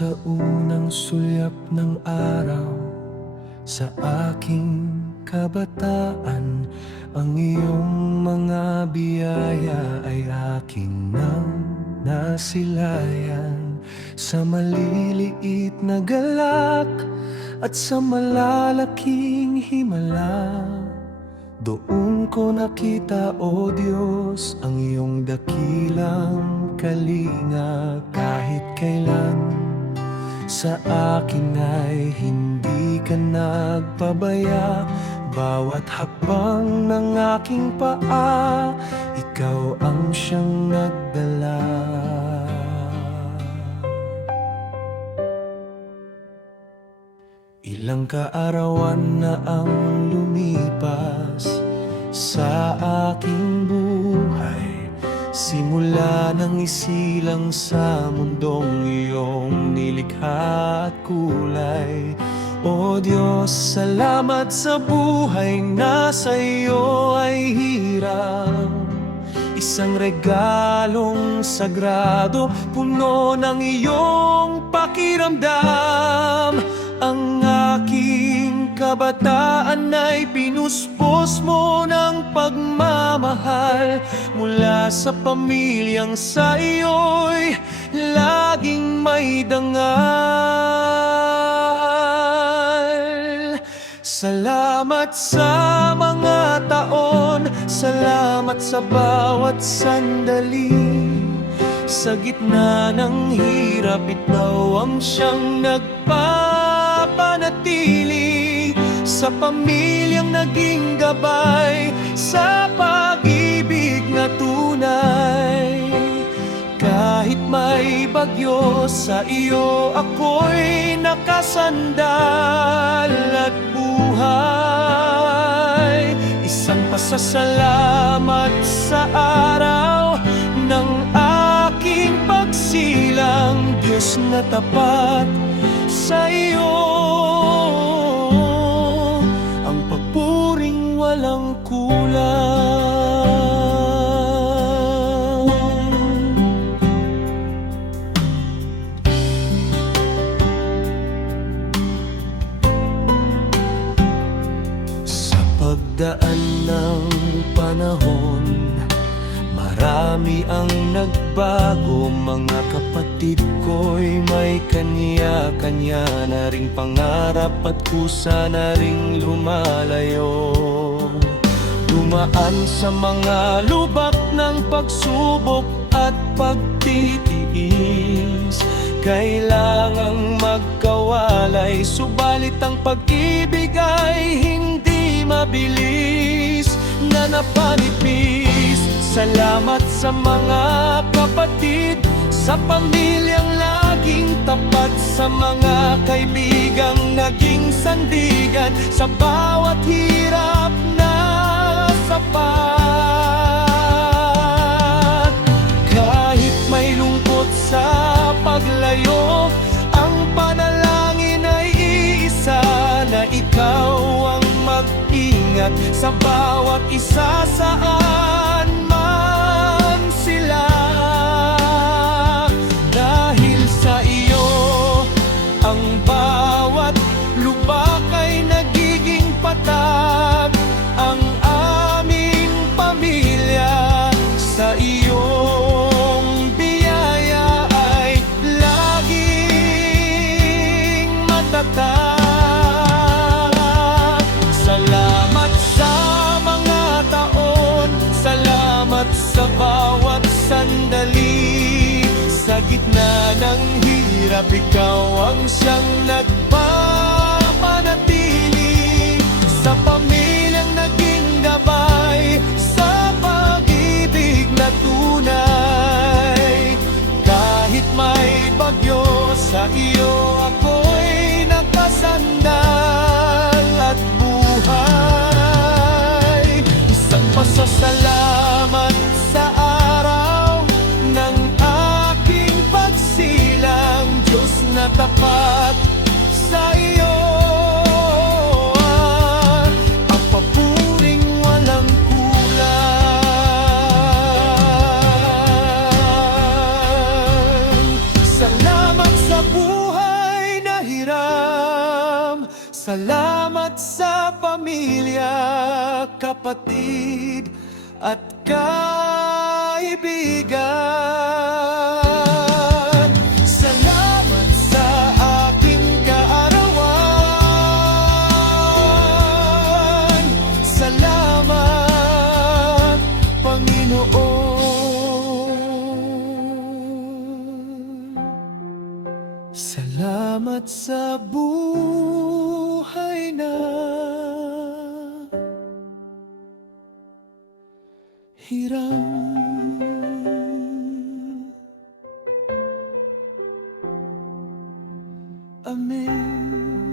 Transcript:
sa unang sulyap ng araw, sa aking kabataan, ang iyong mga biyaya ay aking nang nasilayan. Sa maliliit na galak at sa malalaking himala, doon ko nakita, O Diyos, ang iyong dakilang kalinga. Kahit kailan sa akin ay hindi ka nagpabaya. Bawat hakbang ng aking paa, ikaw ang siyang nagdala. Ilang kaarawan na ang lumipas sa aking buhay, simula nang isilang sa mundong iyong nilikha at kulay. O Diyos, salamat sa buhay na sa iyo ay hirap. Isang regalong sagrado, puno ng iyong pakiramdam. Ang aking kabataan ay pinuspos mo ng pagmamahal. Mula sa pamilyang sa iyo'y laging may dangal. Salamat sa mga taon, salamat sa bawat sandali. Sa gitna ng hirap, ikaw ang siyang nagpapanatili. Sa pamilyang naging gabay, sa pag-ibig na tunay. Kahit may bagyo, sa iyo ako'y nakasandal at buhay. Isang pasasalamat sa araw ng aking pagsilang, Diyos na tapat sa iyo. Ang pagpuring walang kulang. Sa pagdaan ng panahon, marami ang nagbago. Mga kapatid ko'y may kanya-kanya na ring pangarap at kusa na ring lumalayo. Dumaan sa mga lubak ng pagsubok at pagtitiis. Kailangang magkawalay, subalit ang pag-ibig ay hindi mabilis na napanipis. Salamat sa mga kapatid, sa pamilyang laging tapat, sa mga kaibigang naging sandigan, sa bawat hirap na sapat. Kahit may lungkot sa paglayo, ang panalangin ay iisa, na ikaw ang mag-ingat sa bawat isa saan man sila. Dahil sa iyo, ang bawat lubak ay nagiging patag. Ang aming pamilya sa iyong biyaya ay laging matatag. Salamat sa mga taon, salamat sa bawat sandali. Sa gitna ng hirap, ikaw ang siyang nagpapanatili. Sa pamilyang naging gabay, sa pag-ibig na tunay. Kahit may bagyo, sa iyo ako'y nakasandal at buhay. Isang pasasalamat sa araw ng aking pagsilang, Diyos na tapat sa Salamat sa pamilya, kapatid at kaibigan. Salamat sa aking kaarawan. Salamat, Panginoon. Salamat sa buhay na hiram. Amen.